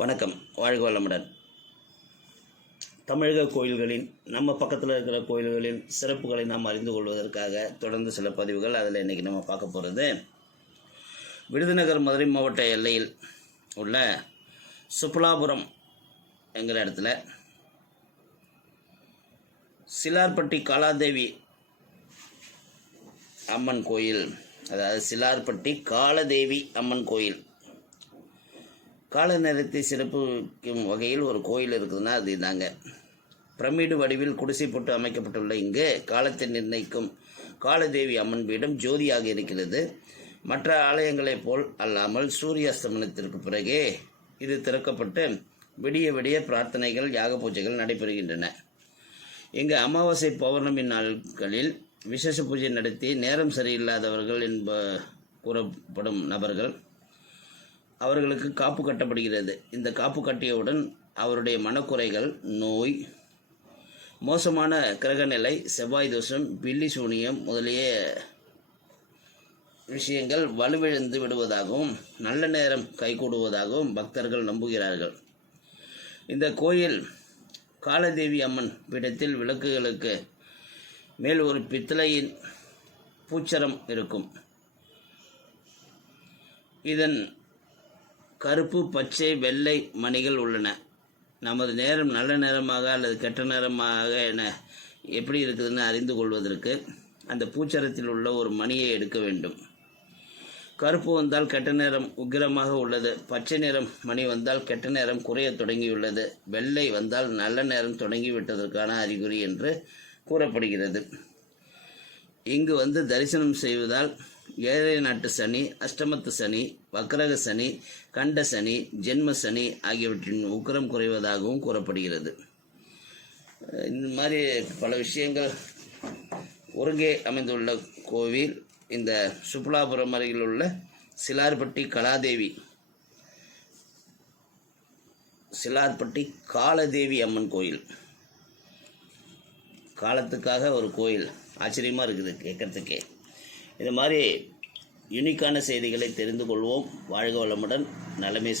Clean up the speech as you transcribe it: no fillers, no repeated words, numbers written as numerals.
வணக்கம். வாழ்க வளமுடன். தமிழக கோயில்களின் நம்ம பக்கத்தில் இருக்கிற கோயில்களின் சிறப்புகளை நாம் அறிந்து கொள்வதற்காக தொடர்ந்து சில பதிவுகள். அதில் இன்றைக்கி நம்ம பார்க்க போகிறது விருதுநகர் மதுரை மாவட்ட எல்லையில் உள்ள சுப்புலாபுரம் என்கிற இடத்துல சிலார்பட்டி காலாதேவி அம்மன் கோயில், அதாவது சிலார்பட்டி காலதேவி அம்மன் கோயில். கால நேரத்தை சிறப்பிக்கும் வகையில் ஒரு கோயில் இருக்குதுன்னா அது இதாங்க. பிரமிடு வடிவில் குடிசை போட்டு அமைக்கப்பட்டுள்ள இங்கு காலத்தை நிர்ணயிக்கும் காலதேவி அம்மன் பீடம் ஜோதியாக இருக்கிறது. மற்ற ஆலயங்களைப் போல் அல்லாமல் சூரிய அஸ்தமனத்திற்கு பிறகே இது திறக்கப்பட்டு விடிய விடிய பிரார்த்தனைகள், யாக பூஜைகள் நடைபெறுகின்றன. இங்கு அமாவாசை பௌர்ணமி நாட்களில் விசேஷ பூஜை நடத்தி நேரம் சரியில்லாதவர்கள் கூறப்படும் நபர்கள் அவர்களுக்கு காப்பு கட்டப்படுகிறது. இந்த காப்பு கட்டியவுடன் அவருடைய மனக்குறைகள், நோய், மோசமான கிரகநிலை, செவ்வாய் தோஷம், பில்லி சூனியம் முதலிய விஷயங்கள் வலுவிழந்து விடுவதாகவும் நல்ல நேரம் கைகூடுவதாகவும் பக்தர்கள் நம்புகிறார்கள். இந்த கோயில் காலதேவி அம்மன் பீடத்தில் விளக்குகளுக்கு மேல் ஒரு பித்தளையின் பூச்சரம் இருக்கும். இதன் கருப்பு, பச்சை, வெள்ளை மணிகள் உள்ளன. நமது நேரம் நல்ல நேரமாக அல்லது கெட்ட நேரமாக என எப்படி இருக்குதுன்னு அறிந்து கொள்வதற்கு அந்த பூச்சரத்தில் உள்ள ஒரு மணியை எடுக்க வேண்டும். கருப்பு வந்தால் கெட்ட நேரம் உக்கிரமாக உள்ளது, பச்சை நிறம் மணி வந்தால் கெட்ட நேரம் குறைய தொடங்கியுள்ளது, வெள்ளை வந்தால் நல்ல நேரம் தொடங்கிவிட்டதற்கான அறிகுறி என்று கூறப்படுகிறது. இங்கு வந்து தரிசனம் செய்வதால் ஏழை நாட்டு சனி, அஷ்டமத்து சனி, வக்கரக சனி, கண்ட சனி, ஜென்ம சனி ஆகியவற்றின் உக்கிரம் குறைவதாகவும் கூறப்படுகிறது. இந்த மாதிரி பல விஷயங்கள் ஒருங்கே அமைந்துள்ள கோவில் இந்த சுப்புலாபுரம் அருகில் உள்ள சிலார்பட்டி காலதேவி அம்மன் கோயில். காலத்துக்காக ஒரு கோயில், ஆச்சரியமாக இருக்குது கேட்கறதுக்கே. இது மாதிரி யூனிக்கான செய்திகளை தெரிந்து கொள்வோம். வாழ்க வளமுடன். நலமே